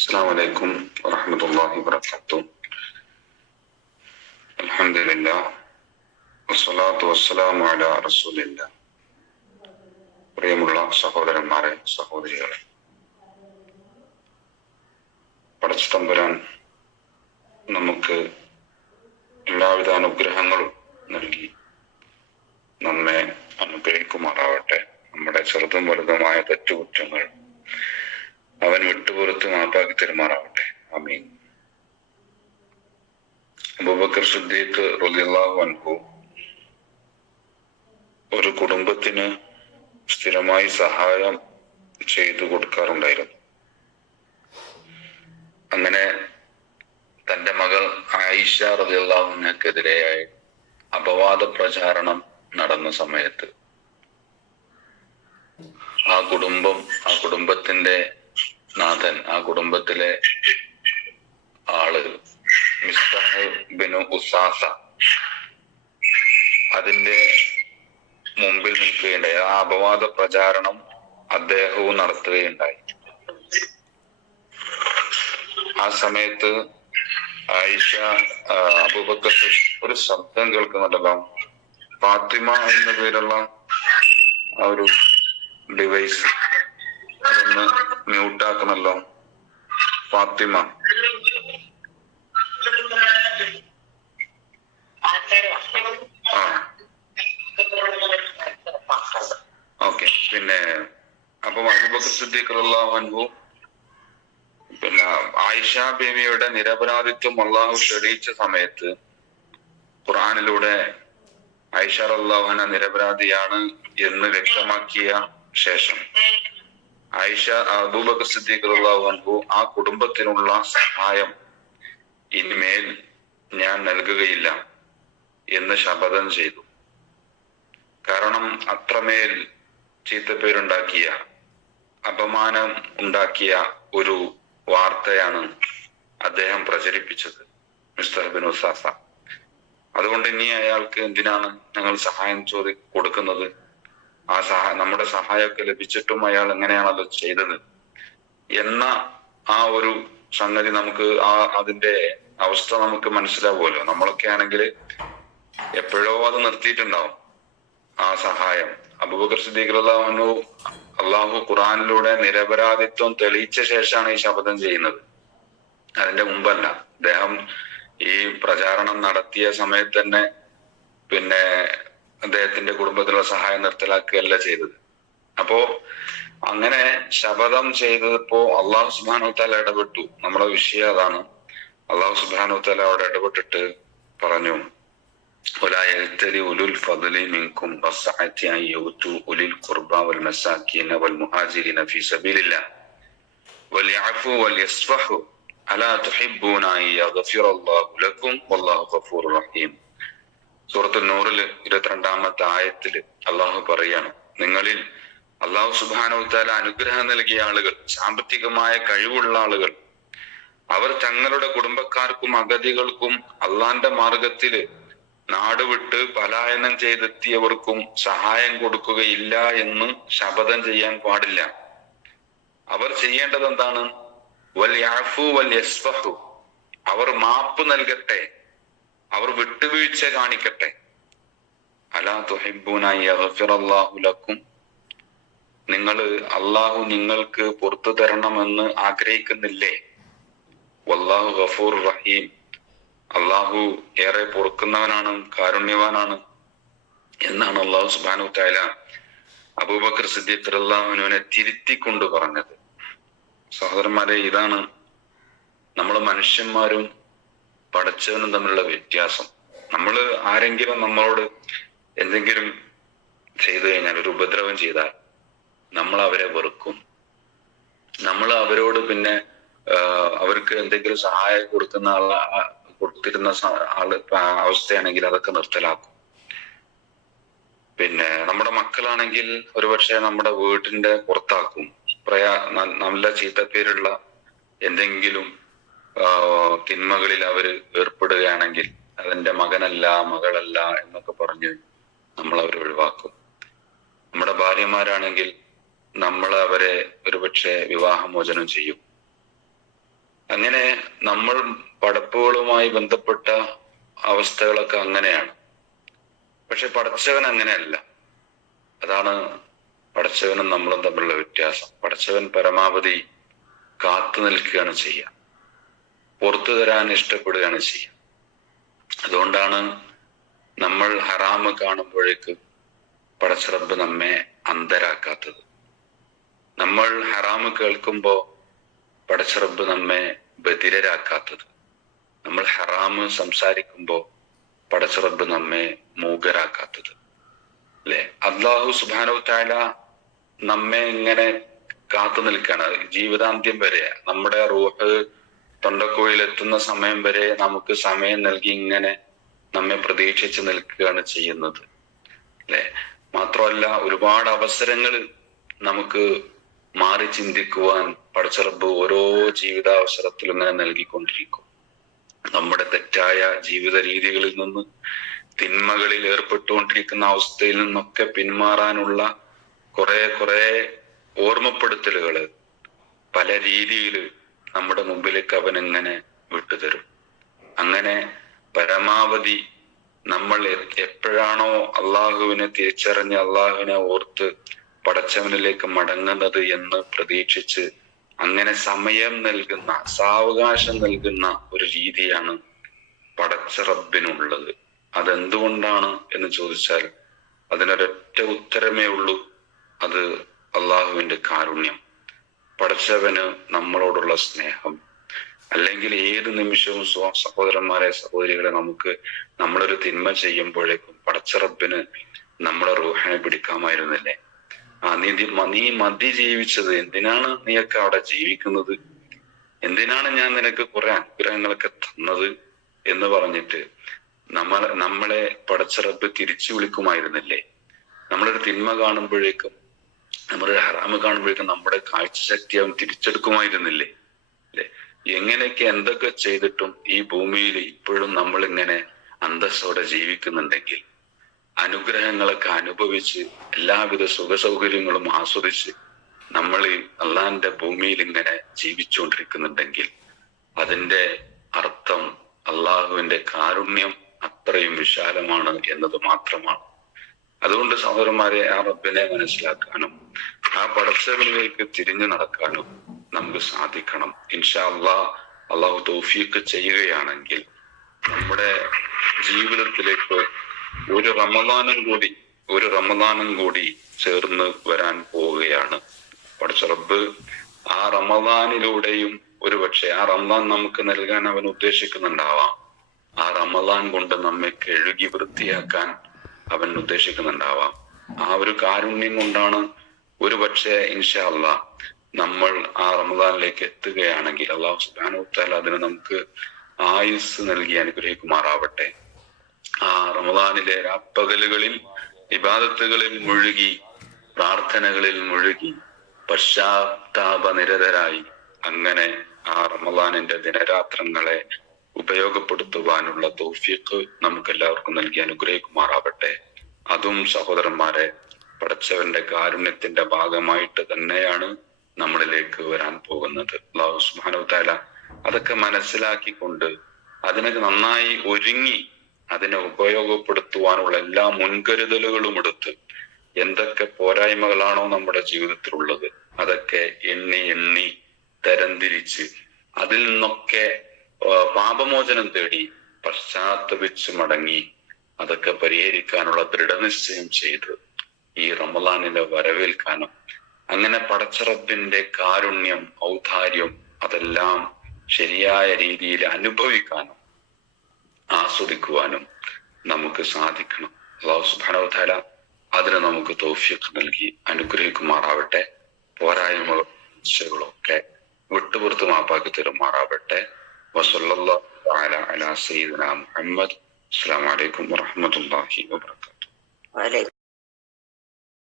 السلام عليكم ورحمة الله وبركاته. الحمد لله والصلاة والسلام على رسول الله. പ്രിയമുള്ള സഹോദരന്മാരെ, സഹോദരികളെ, പടച്ചതമ്പുരാൻ നമുക്ക് എല്ലാവിധ അനുഗ്രഹങ്ങളും നൽകി നമ്മെ അനുഗ്രഹിക്കുമാറാവട്ടെ. നമ്മുടെ ചെറുതും വലുതുമായ തെറ്റുകുറ്റങ്ങൾ അവൻ വിട്ടുപുറത്ത് മാപ്പാക്കി തരുമാറാവട്ടെ. ആമീൻ. അബൂബക്കർ സിദ്ദീഖ് റളിയല്ലാഹു അൻഹു ഒരു കുടുംബത്തിന് സ്ഥിരമായി സഹായം ചെയ്തു കൊടുക്കാറുണ്ടായിരുന്നു. അങ്ങനെ തന്റെ മകൾ ആയിഷ റളിയല്ലാഹു അൻഹക്കെതിരെയായി അപവാദ പ്രചാരണം നടന്ന സമയത്ത് ആ കുടുംബത്തിന്റെ നാഥൻ, ആ കുടുംബത്തിലെ ആളുകൾ മിസ്തഹ് ബിനു ഉസാസ അതിന്റെ മുമ്പിൽ നിൽക്കുകയുണ്ടായി. ആ അപവാദ പ്രചാരണം അദ്ദേഹവും നടത്തുകയുണ്ടായി. ആ സമയത്ത് ആയിഷ അബൂബക്കർ ഒരു ശബ്ദം കേൾക്കുന്നുണ്ടല്ലോ, ഫാത്തിമ എന്ന പേരുള്ള ആ ഒരു ഡിവൈസ് അതൊന്ന് മ്യൂട്ടാക്കണല്ലോ. ഫാത്തിമ ഓക്കെ. പിന്നെ അപ്പൊ അബൂബക്കർ സിദ്ദീഖ് റളിയല്ലാഹു അൻഹു പിന്നെ ആയിഷ ബീവിയുടെ നിരപരാധിത്വം അള്ളാഹു തെളിയിച്ച സമയത്ത് ഖുർആനിലൂടെ ആയിഷ റളിയല്ലാഹു അൻഹ നിരപരാധിയാണ് എന്ന് വ്യക്തമാക്കിയ ശേഷം ആയിഷ അബൂബക്കർ സിദ്ദീഖ് റളിയല്ലാഹു അൻഹു ആ കുടുംബത്തിനുള്ള സഹായം ഇനിമേൽ ഞാൻ നൽകുകയില്ല എന്ന് ശപഥം ചെയ്തു. കാരണം അത്രമേൽ ചീത്തപ്പേരുണ്ടാക്കിയ, അപമാനം ഉണ്ടാക്കിയ ഒരു വാർത്തയാണ് അദ്ദേഹം പ്രചരിപ്പിച്ചത്, മിസ്തഹ് ബിൻ ഉസാസ. അതുകൊണ്ട് ഇനി അയാൾക്ക് എന്തിനാണ് ഞങ്ങൾ സഹായം കൊടുക്കുന്നത്? നമ്മുടെ സഹായമൊക്കെ ലഭിച്ചിട്ടും അയാൾ എങ്ങനെയാണല്ലോ ചെയ്തത് എന്ന ആ ഒരു സംഗതി നമുക്ക് അതിന്റെ അവസ്ഥ നമുക്ക് മനസ്സിലാവുമല്ലോ. നമ്മളൊക്കെ ആണെങ്കിൽ എപ്പോഴോ അത് നിർത്തിയിട്ടുണ്ടാവും ആ സഹായം. അബൂബക്കർ സിദ്ദീഖ് റളിയല്ലാഹു അൻഹു അള്ളാഹു ഖുർആനിലൂടെ നിരപരാധിത്വം തെളിയിച്ച ശേഷമാണ് ഈ ശപഥം ചെയ്യുന്നത്, അതിന്റെ മുമ്പല്ല. അദ്ദേഹം ഈ പ്രചാരണം നടത്തിയ സമയത്ത് തന്നെ പിന്നെ അദ്ദേഹത്തിന്റെ കുടുംബത്തിലുള്ള സഹായം നിർത്തലാക്കുകയല്ല ചെയ്തത്. അപ്പോ അങ്ങനെ ശപഥം ചെയ്തപ്പോ അള്ളാഹു സുബ്ഹാനഹു വതആല ഇടപെട്ടു. നമ്മുടെ വിഷയം അതാണ്. അള്ളാഹു സുബ്ഹാനഹു വതആല അവിടെ ഇടപെട്ടിട്ട് പറഞ്ഞു, ولا يأتل أولو الفضل منكم والسعة أن يؤتوا أولي القربى والمساكين والمهاجرين في سبيل الله وليعفوا وليصفحوا ألا تحبون أن يغفر الله لكم والله غفور رحيم. സൂറത്തുൽ നൂറിൽ 22-ാമത്തെ ആയത്തില് അള്ളാഹു പറയാണ്, നിങ്ങളിൽ അള്ളാഹു സുബ്ഹാനഹു വതആല അനുഗ്രഹം നൽകിയ ആളുകൾ, സാമ്പത്തികമായ കഴിവുള്ള ആളുകൾ, അവർ തങ്ങളുടെ കുടുംബക്കാർക്കും അഗതികൾക്കും അള്ളാന്റെ മാർഗത്തില് നാടുവിട്ട് പലായനം ചെയ്തെത്തിയവർക്കും സഹായം കൊടുക്കുകയില്ല എന്ന് ശപഥം ചെയ്യാൻ പാടില്ല. അവർ ചെയ്യേണ്ടത് എന്താണ്? വൽയഅഫു വൽയസ്ഫഹു, അവർ മാപ്പ് നൽകട്ടെ, അവർ വിട്ടുവീഴ്ച കാണിക്കട്ടെ. അലാ തുഹിബ്ബൂന യഗ്ഫിറല്ലാഹു ലക്കും, അള്ളാഹു നിങ്ങൾക്ക് പുറത്തു തരണമെന്ന് ആഗ്രഹിക്കുന്നില്ലേ? വല്ലാഹു ഗഫൂർ റഹീം, അള്ളാഹു ഏറെ പൊറുക്കുന്നവനാണ്, കാരുണ്യവാനാണ് എന്നാണ് അള്ളാഹു സുബ്ഹാനഹു വതആല അബൂബക്കർ സിദ്ദീഖ് റളിയല്ലാഹു അൻഹുവിനെ തിരുത്തിക്കൊണ്ട് പറഞ്ഞത്. സഹോദരന്മാരെ, ഇതാണ് നമ്മൾ മനുഷ്യന്മാരും പടച്ചവനും തമ്മിലുള്ള വ്യത്യാസം. നമ്മൾ ആരെങ്കിലും നമ്മളോട് എന്തെങ്കിലും ചെയ്തു കഴിഞ്ഞാൽ, ഒരു ഉപദ്രവം ചെയ്താൽ നമ്മൾ അവരെ വെറുക്കും. നമ്മൾ അവരോട് പിന്നെ അവർക്ക് എന്തെങ്കിലും സഹായം കൊടുത്തിരുന്ന അവസ്ഥയാണെങ്കിൽ അതൊക്കെ നിർത്തലാക്കും. പിന്നെ നമ്മുടെ മക്കളാണെങ്കിൽ ഒരുപക്ഷെ നമ്മുടെ വീട്ടിന്റെ പുറത്താക്കും. നല്ല ചീത്തപ്പേരുള്ള എന്തെങ്കിലും തിന്മകളിൽ അവര് ഏർപ്പെടുകയാണെങ്കിൽ അതെന്റെ മകനല്ല, മകളല്ല എന്നൊക്കെ പറഞ്ഞ് നമ്മൾ അവരെ ഒഴിവാക്കും. നമ്മുടെ ഭാര്യമാരാണെങ്കിൽ നമ്മൾ അവരെ ഒരുപക്ഷെ വിവാഹമോചനം ചെയ്യും. അങ്ങനെ നമ്മൾ പടപ്പുകളുമായി ബന്ധപ്പെട്ട അവസ്ഥകളൊക്കെ അങ്ങനെയാണ്. പക്ഷെ പടച്ചവൻ അങ്ങനെയല്ല. അതാണ് പടച്ചവനും നമ്മളും തമ്മിലുള്ള വ്യത്യാസം. പടച്ചവൻ പരമാവധി കാത്തു നിൽക്കുകയാണ് ചെയ്യുക, പുറത്തു തരാൻ ഇഷ്ടപ്പെടുകയാണ് ചെയ്യുക. അതുകൊണ്ടാണ് നമ്മൾ ഹറാമ് കാണുമ്പോഴേക്ക് പടച്ചറബ് നമ്മെ അന്ധരാക്കാത്തത്. നമ്മൾ ഹറാമ് കേൾക്കുമ്പോ പടച്ചറബ് നമ്മെ ബധിരരാക്കാത്തത്. നമ്മൾ ഹറാമ് സംസാരിക്കുമ്പോ പടച്ചറബ് നമ്മെ മൂകരാക്കാത്തത്. അല്ലെ? അല്ലാഹു സുബ്ഹാനഹു വ തആല നമ്മെ ഇങ്ങനെ കാത്തു നിൽക്കുകയാണ് ജീവിതാന്ത്യം വരെ. നമ്മുടെ റൂഹ് തൊണ്ടക്കുഴിയിൽ എത്തുന്ന സമയം വരെ നമുക്ക് സമയം നൽകി ഇങ്ങനെ നമ്മെ പ്രതീക്ഷിച്ച് നിൽക്കുകയാണ് ചെയ്യുന്നത്. അല്ലെ? മാത്രമല്ല, ഒരുപാട് അവസരങ്ങൾ നമുക്ക് മാറി ചിന്തിക്കുവാൻ പടച്ചറബ് ഓരോ ജീവിതാവസരത്തിലും ഇങ്ങനെ നൽകിക്കൊണ്ടിരിക്കും. നമ്മുടെ തെറ്റായ ജീവിത രീതികളിൽ നിന്ന്, തിന്മകളിൽ ഏർപ്പെട്ടുകൊണ്ടിരിക്കുന്ന അവസ്ഥയിൽ നിന്നൊക്കെ പിന്മാറാനുള്ള കുറെ ഓർമ്മപ്പെടുത്തലുകള് പല രീതിയിൽ നമ്മുടെ മുമ്പിലേക്ക് അവൻ ഇങ്ങനെ വിട്ടുതരും. അങ്ങനെ പരമാവധി നമ്മൾ എപ്പോഴാണോ അള്ളാഹുവിനെ തിരിച്ചറിഞ്ഞ് അള്ളാഹുവിനെ ഓർത്ത് പടച്ചവനിലേക്ക് മടങ്ങുന്നത് എന്ന് പ്രതീക്ഷിച്ച് അങ്ങനെ സമയം നൽകുന്ന, സാവകാശം നൽകുന്ന ഒരു രീതിയാണ് പടച്ച റബ്ബിനുള്ളത്. അതെന്തുകൊണ്ടാണ് എന്ന് ചോദിച്ചാൽ അതിനൊരൊറ്റ ഉത്തരമേ ഉള്ളൂ. അത് അള്ളാഹുവിന്റെ കാരുണ്യം, പടച്ചവന് നമ്മളോടുള്ള സ്നേഹം. അല്ലെങ്കിൽ ഏത് നിമിഷവും സഹോദരന്മാരെ, സഹോദരികളെ, നമ്മളൊരു തിന്മ ചെയ്യുമ്പോഴേക്കും പടച്ച റബ്ബിന് നമ്മളെ റൂഹിനെ പിടിക്കാമായിരുന്നില്ലേ? നീ മതി ജീവിച്ചത്, എന്തിനാണ് നീയൊക്കെ അവിടെ ജീവിക്കുന്നത്, എന്തിനാണ് ഞാൻ നിനക്ക് കുറെ അനുഗ്രഹങ്ങളൊക്കെ തന്നത് എന്ന് പറഞ്ഞിട്ട് നമ്മളെ പടച്ച റബ്ബ് തിരിച്ചു വിളിക്കുമായിരുന്നില്ലേ? നമ്മളൊരു തിന്മ കാണുമ്പോഴേക്കും, നമ്മളൊരു ഹറാമ് കാണുമ്പോഴേക്കും നമ്മുടെ കാഴ്ചശക്തി അവൻ തിരിച്ചെടുക്കുമായിരുന്നില്ലേ? അല്ലെ? എങ്ങനെയൊക്കെ എന്തൊക്കെ ചെയ്തിട്ടും ഈ ഭൂമിയിൽ ഇപ്പോഴും നമ്മൾ ഇങ്ങനെ അന്തസ്സോടെ ജീവിക്കുന്നുണ്ടെങ്കിൽ, അനുഗ്രഹങ്ങളൊക്കെ അനുഭവിച്ച് എല്ലാവിധ സുഖ സൗകര്യങ്ങളും ആസ്വദിച്ച് നമ്മൾ അള്ളാന്റെ ഭൂമിയിൽ ഇങ്ങനെ ജീവിച്ചുകൊണ്ടിരിക്കുന്നുണ്ടെങ്കിൽ അതിന്റെ അർത്ഥം അള്ളാഹുവിന്റെ കാരുണ്യം അത്രയും വിശാലമാണ് എന്നത് മാത്രമാണ്. അതുകൊണ്ട് സഹോദരന്മാരെ, ആ റബ്ബിനെ മനസ്സിലാക്കാനും ആ പടച്ചവനിലേക്ക് തിരിഞ്ഞു നടക്കാനും നമുക്ക് സാധിക്കണം. ഇൻഷാ അല്ലാഹ് അള്ളാഹു തൗഫീഖ് ചെയ്യുകയാണെങ്കിൽ നമ്മുടെ ജീവിതത്തിലേക്ക് ഒരു റമദാനും കൂടി ചേർന്ന് വരാൻ പോവുകയാണ്. പടച്ച റബ്ബ് ആ റമദാനിലൂടെയും ഒരുപക്ഷെ ആ റമദാൻ നമുക്ക് നൽകാൻ അവൻ ഉദ്ദേശിക്കുന്നുണ്ടാവാം. ആ റമദാൻ കൊണ്ട് നമ്മെ കഴുകി വൃത്തിയാക്കാൻ അവൻ ഉദ്ദേശിക്കുന്നുണ്ടാവാം. ആ ഒരു കാരുണ്യം കൊണ്ടാണ് ഒരുപക്ഷെ ഇൻഷാ അല്ലാഹ് നമ്മൾ ആ റമദാനിലേക്ക് എത്തുകയാണെങ്കിൽ അല്ലാഹു സുബ്ഹാനഹു വ തആല അതിന് നമുക്ക് ആയുസ് നൽകി അനുഗ്രഹിക്കുമാറാവട്ടെ. ആ റമദാനിലെ രാപ്പകലുകളിൽ ഇബാദത്തുകളിൽ മുഴുകി, പ്രാർത്ഥനകളിൽ മുഴുകി, പശ്ചാത്താപ നിരതരായി അങ്ങനെ ആ റമദാനിന്റെ ദിനരാത്രങ്ങളെ ഉപയോഗപ്പെടുത്തുവാനുള്ള തൗഫീഖ് നമുക്ക് എല്ലാവർക്കും നൽകി അനുഗ്രഹിക്കുമാറാവട്ടെ. അതും സഹോദരന്മാരെ, പടച്ചവന്റെ കാരുണ്യത്തിന്റെ ഭാഗമായിട്ട് തന്നെയാണ് നമ്മളിലേക്ക് വരാൻ പോകുന്നത്. അല്ലാഹു സുബ്ഹാനഹു വ തആല അതൊക്കെ മനസ്സിലാക്കിക്കൊണ്ട് അതിനൊക്കെ നന്നായി ഒരുങ്ങി അതിനെ ഉപയോഗപ്പെടുത്തുവാനുള്ള എല്ലാ മുൻകരുതലുകളും എടുത്ത് എന്തൊക്കെ പോരായ്മകളാണോ നമ്മുടെ ജീവിതത്തിലുള്ളത് അതൊക്കെ എണ്ണി തരംതിരിച്ച് അതിൽ നിന്നൊക്കെ പാപമോചനം തേടി പശ്ചാത്തപിച്ച് മടങ്ങി അതൊക്കെ പരിഹരിക്കാനുള്ള ദൃഢനിശ്ചയം ചെയ്ത് ഈ റമദാനിനെ വരവേൽക്കാനും അങ്ങനെ പടച്ച റബ്ബിന്റെ കാരുണ്യം, ഔദാര്യം അതെല്ലാം ശരിയായ രീതിയിൽ അനുഭവിക്കാനും ആസ്വദിക്കുവാനും നമുക്ക് സാധിക്കണം. അല്ലാഹു സുബ്ഹാനഹു വ തആല അതിന് നമുക്ക് തൗഫീഖ് നൽകി അനുഗ്രഹിക്കുമാറാവട്ടെ. പോരായ്മകളൊക്കെ വിട്ടുപുറത്ത് മാപ്പാക്കി തരുമാറാവട്ടെ. വസല്ലല്ലാഹു തആല അലാ സയ്യിദിനാ മുഹമ്മദ്. അസ്സലാമു അലൈക്കും വറഹ്മത്തുള്ളാഹി വബറകാതുഹു.